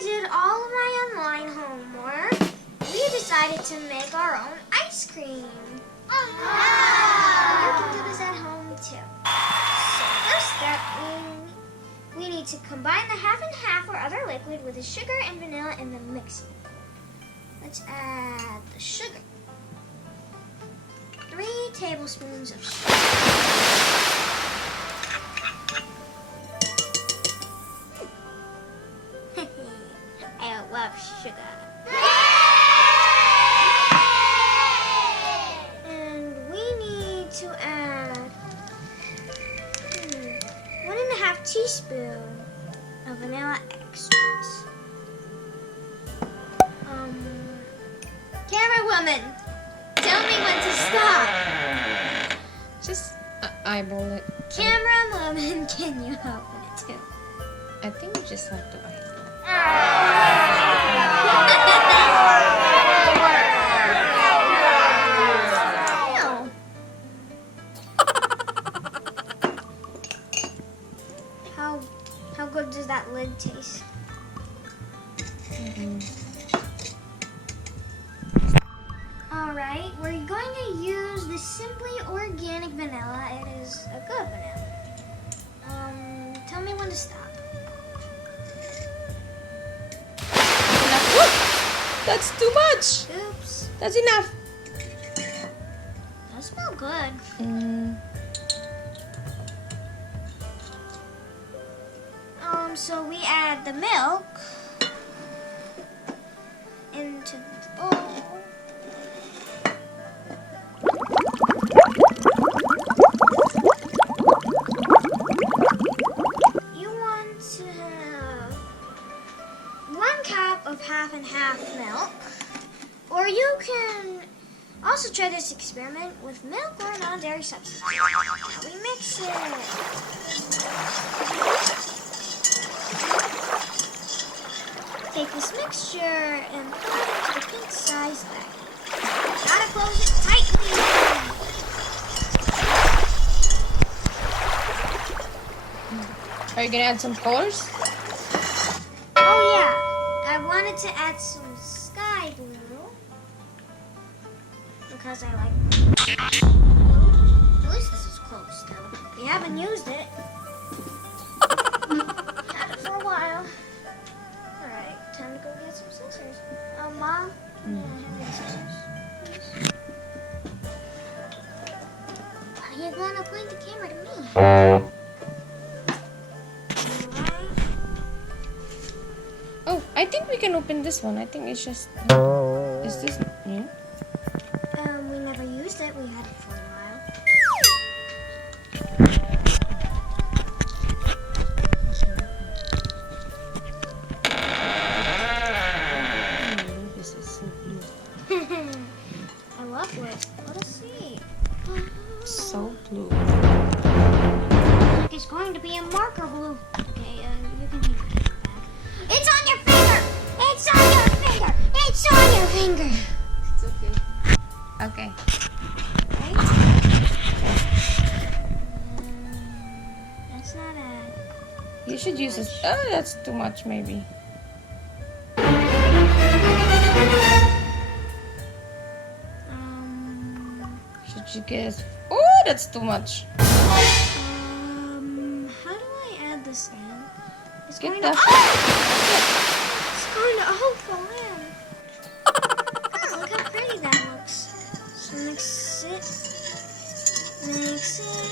I did all of my online homework, we decided to make our own ice cream. You can do this at home too. So first step, we need to combine the half and half or other liquid with the sugar and vanilla in the mixer. Let's add the sugar. 3 tablespoons of sugar. I love sugar. And we need to add 1.5 teaspoons of vanilla extract. Camera woman, tell me when to stop. Just eyeball it. Camera woman, can you open it too? I think you just have to eyeball. How good does that lid taste? Alright, we're going to use the Simply Organic Vanilla. It is a good vanilla. Tell me when to stop. That's too much. Oops. That's enough. That smells good. So we add the milk into the bowl. You want to have 1 cup of half and half milk, or you can also try this experiment with milk or non-dairy substitute. Now we mix it. Take this mixture and put it into the pint size bag. Gotta close it tightly. Are you gonna add some colors? Oh yeah, I wanted to add some sky blue because I like blue. At least this is close still. We haven't used it. Had it for a while. Alright, time to go get some scissors. Oh, Mom, can I have the scissors, please? Why are you gonna point the camera to me? Oh, I think we can open this one. I think it's just. Is this new? We never used it. We had it for a while. This is so blue. I love it. Let us see. So blue. It's going to be a marker blue. Okay, you can take it back. It's on your finger! It's on your finger! It's on your finger! It's okay. Okay. Right? That's not a... You should use this. Oh, that's too much, maybe. Should you guess? Oh, that's too much. How do I add this in? It's Get going the. to... Oh! It's going to all fall in. Oh, look how pretty that looks. So mix it. Mixing.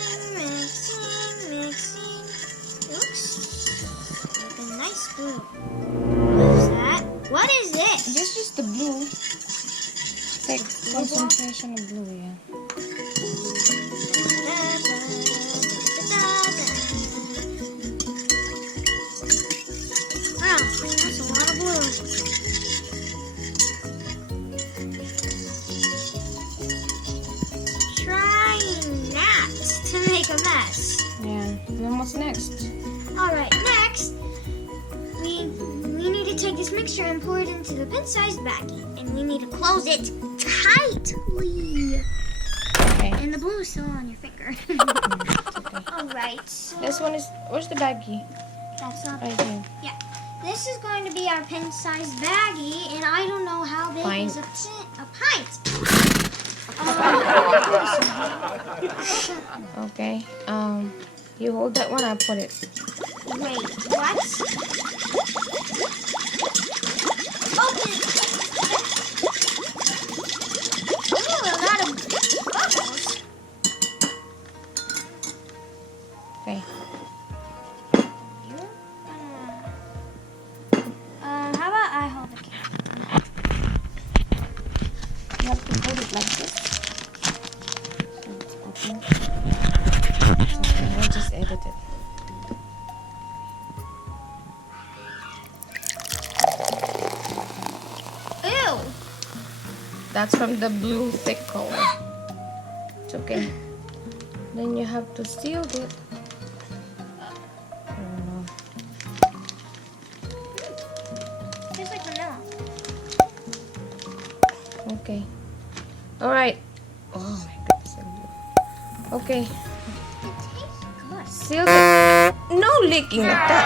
It looks like a nice glue. What is that? What is this? Just the blue. Take concentration of blue, yeah. Wow, that's a lot of blue. Trying not to make a mess. Yeah. Then what's next? Alright, next, we need to take this mixture and pour it into the pin-sized baggie. And we need to close it tightly. Okay. And the blue is still on your finger. Okay. Alright, so... This one is. Where's the baggie? That's not... Right here. Yeah. This this is going to be our pin-sized baggie, and I don't know how big Pint. is a pint. Okay. You hold that one. I'll put it. Wait, what? Open. Ooh, a lot of bubbles. Okay. You're gonna. How about I hold the camera? You have to put it like this. So it's open. It's okay. We'll just edit it. Ew. That's from the blue thick color. It's okay. Then you have to seal it. I don't know. Tastes like vanilla. Okay. All right. Oh my goodness. I'm blue. Okay. It tastes good. Seal it. No licking like that.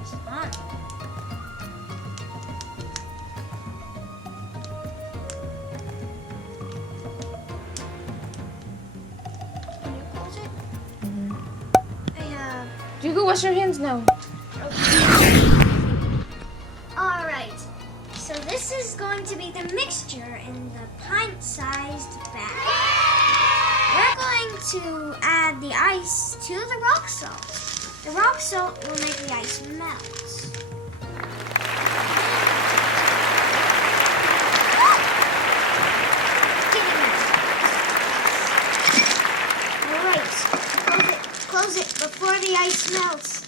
It's hot. Can you close it? I have. You go wash your hands now. All right. So this is going to be the mixture in the pint-sized bag. We're going to add the ice to the rock salt. The rock salt will make the ice melt. All right. Close it before the ice melts.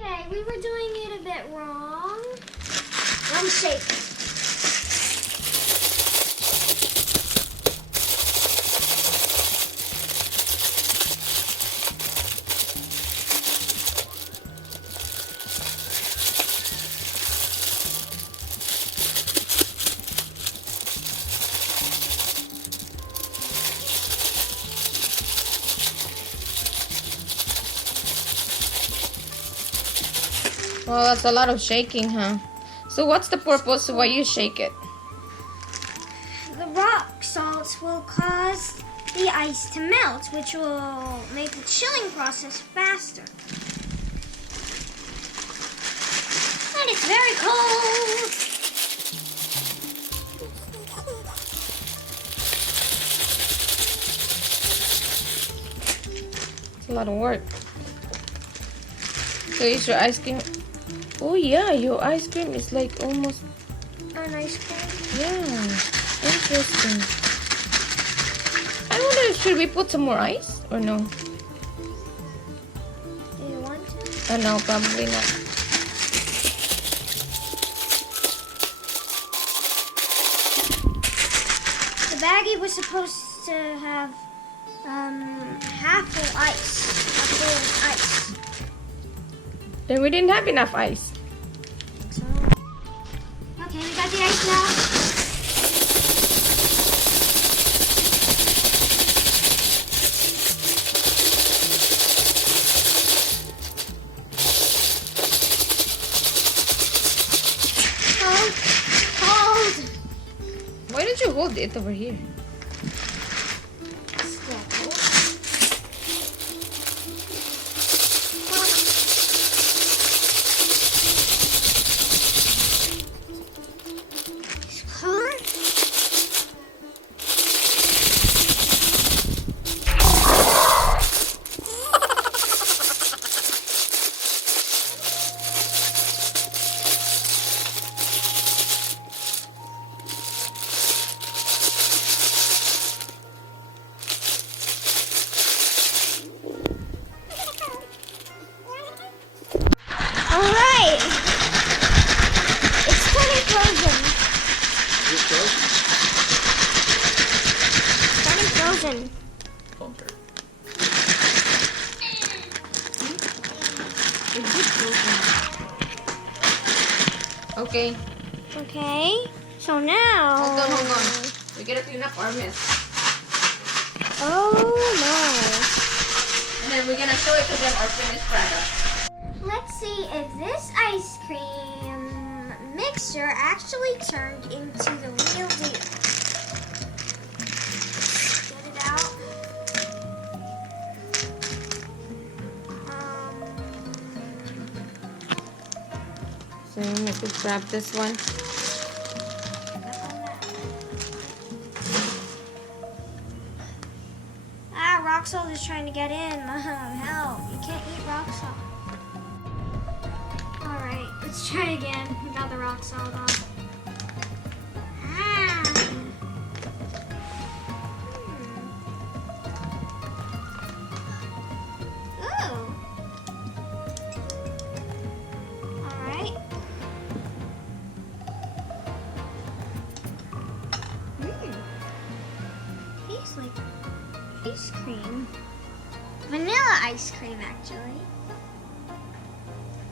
Okay, we were doing it a bit wrong. One shake. Well, that's a lot of shaking, huh? So what's the purpose of why you shake it? The rock salts will cause the ice to melt, which will make the chilling process faster. And it's very cold. It's a lot of work. So is your ice cream? Oh yeah, your ice cream is like almost. An ice cream. Yeah, interesting. I wonder, should we put some more ice or no? Do you want to? No, probably not. The baggie was supposed to have half full ice. Half full ice. Then we didn't have enough ice. So, okay, we got the ice now. Cold, cold. Why did you hold it over here? Still cold. It's cold. All right. It's turning frozen. Turning frozen. It's just broken. Okay. Okay. So now. Hold on. We gotta clean up our mess. Oh my. And then we're gonna show it to them our finished product. Let's see if this ice cream mixture actually turned into the real deal. Get it out. So you make it grab this one. Rock salt is trying to get in. Mom, help. You can't eat rock salt. Alright, let's try again without the rock salt on. Ooh. Alright. Tastes like ice cream. Vanilla ice cream, actually.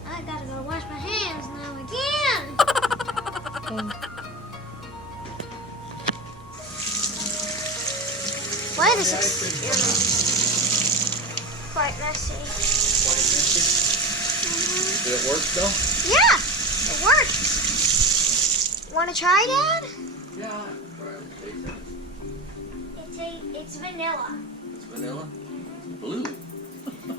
I gotta go wash my hands now again. Okay. Why is this quite messy? Did it work though? Yeah, it works. Want to try, Dad? Yeah. It's vanilla. It's vanilla. Blue.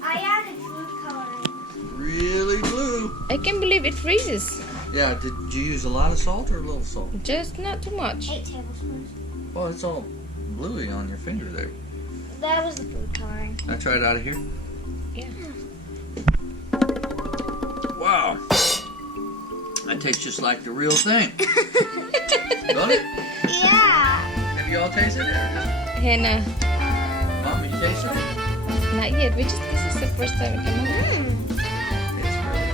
I added food coloring. Really blue. I can't believe it freezes. Yeah, did you use a lot of salt or a little salt? Just not too much. 8 tablespoons. Well, it's all bluey on your finger there. That was the food coloring. Can I try it out of here? Yeah. Wow. That tastes just like the real thing. Doesn't it? Yeah. Have you all tasted it? Hannah, Mom, you tasted it? not yet. This is the first time we come out.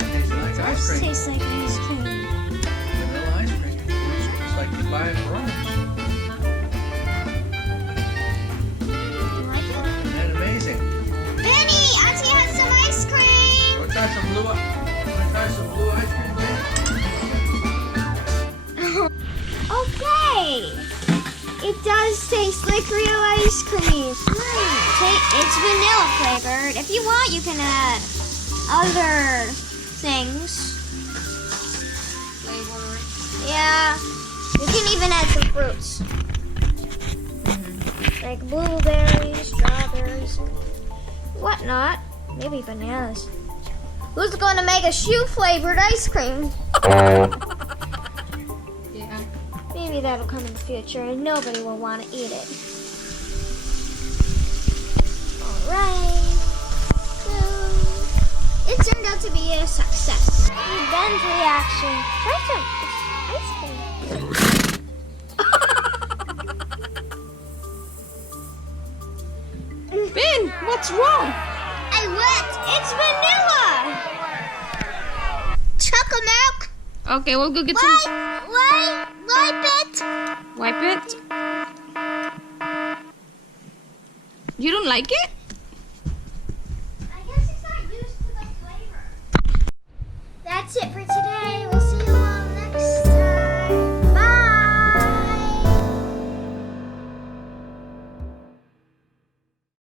Tastes like ice This cream. tastes like ice cream. Vanilla ice cream. Just like you buy it for us. You like it? Isn't that amazing? Benny, Auntie has some ice cream. Wanna try some blue ice cream, man? Okay. It does taste like real ice cream. It's vanilla flavored. If you want, you can add other things. Flavor. Yeah. You can even add some fruits. Like blueberries, strawberries, whatnot. Maybe bananas. Who's going to make a shoe flavored ice cream? Yeah. Maybe that'll come in the future and nobody will want to eat it. Alright. So, it turned out to be a success. Ben's reaction. Try some ice cream. Ben, what's wrong? I looked. It's vanilla. Chocolate milk. Okay, we'll go get some. Wipe it. Wipe it. You don't like it? I guess it's not used to the flavor. That's it for today.